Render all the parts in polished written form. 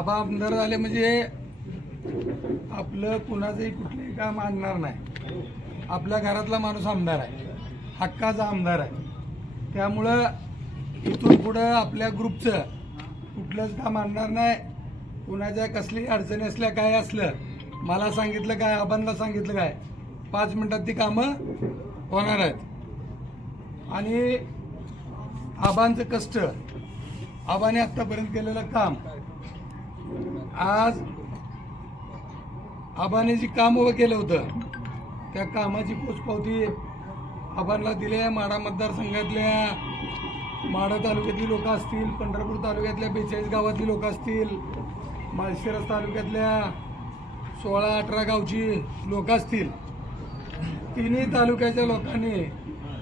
आबा आमदार झाले म्हणजे आपलं कुणाचंही कुठलंही काम आणणार नाही. आपल्या घरातला माणूस आमदार आहे, हक्काचा आमदार आहे. त्यामुळं इथून पुढं आपल्या ग्रुपचं कुठलंच काम आणणार नाही. कुणाच्या कसली अडचणी असल्या काय असलं मला सांगितलं काय, आबांना सांगितलं काय, 5 मिनिटात ती कामं होणार आहेत. आणि आबांचं कष्ट, आबाने आत्तापर्यंत केलेलं काम, आज आबाने जी काम उभं केलं होतं त्या कामाची पोचपावती आबांना दिली. माढा मतदारसंघातल्या माढा तालुक्यातली लोक असतील, पंढरपूर तालुक्यातल्या 42 गावातली लोक असतील, माळशिरस तालुक्यातल्या 16-18 गावची लोक असतील, तिन्ही तालुक्याच्या लोकांनी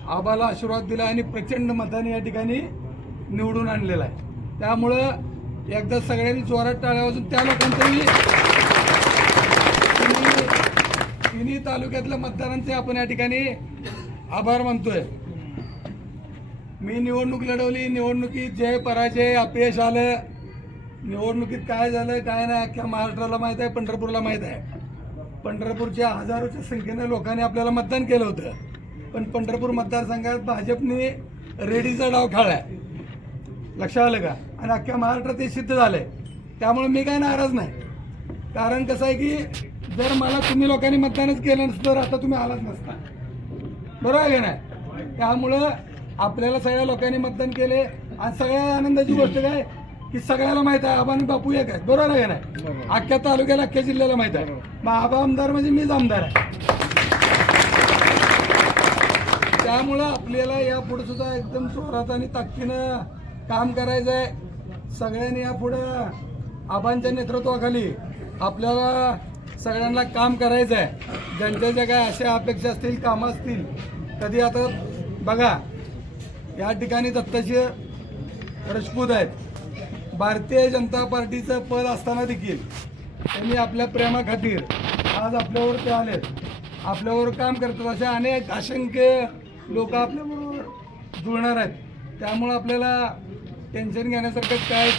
आबाला आशीर्वाद दिला आणि प्रचंड मताने या ठिकाणी निवडून आणलेला आहे. त्यामुळं एकदा सगळ्यांनी जोरात टाळ्या वाजून त्या लोकांचंही, तिन्ही तालुक्यातल्या मतदारांचे आपण या ठिकाणी आभार मानतोय. मी निवडणूक लढवली, निवडणुकीत जय पराजय अपयश आलं, निवडणुकीत काय झालं काय नाही अख्ख्या महाराष्ट्राला माहीत आहे, पंढरपूरला माहीत आहे. पंढरपूरच्या हजारोच्या संख्येनं लोकांनी आपल्याला मतदान केलं होतं, पण पंढरपूर मतदारसंघात भाजपने रेडीचा डाव खेळलाय, लक्षात आलं का? आणि अख्ख्या महाराष्ट्रात ते सिद्ध झालंय. त्यामुळे मी काय नाराज नाही. कारण कसं आहे की जर मला तुम्ही लोकांनी मतदानच केलं नसतं तर आता तुम्ही आलाच नसता, बरोबर आहे का नाही? त्यामुळं आपल्याला सगळ्या लोकांनी मतदान केले. आणि सगळ्या आनंदाची गोष्ट काय की सगळ्याला माहित आहे आबा आणि बापू एक आहेत, बरोबर आहे का नाही? अख्ख्या तालुक्याला, अख्ख्या जिल्ह्याला माहित आहे. मग आबा आमदार म्हणजे मीच आमदार आहे. त्यामुळं आपल्याला यापुढे सुद्धा एकदम जोरात आणि ताकदीनं काम करायचं आहे. सगळ्यांनी यापुढं आबांच्या नेतृत्वाखाली आपल्याला सगळ्यांना काम करायचं आहे. ज्यांच्या ज्या काय अशा अपेक्षा असतील, कामं असतील, कधी आता बघा या ठिकाणी दत्ताजी राजपूत आहेत, भारतीय जनता पार्टीचं पद असताना देखील त्यांनी आपल्या प्रेमाखातीर आज आपल्यावर ते आलेत, आपल्यावर काम करतात. अशा अनेक असंख्य लोक आपल्याबरोबर जुळणार आहेत. त्यामुळं आपल्याला टेन्शन घेण्यासारखं काय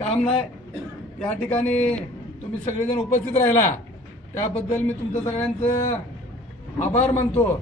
काम नाही. या ठिकाणी तुम्ही सगळेजण उपस्थित राहिला त्याबद्दल मी तुमचं सगळ्यांचं आभार मानतो.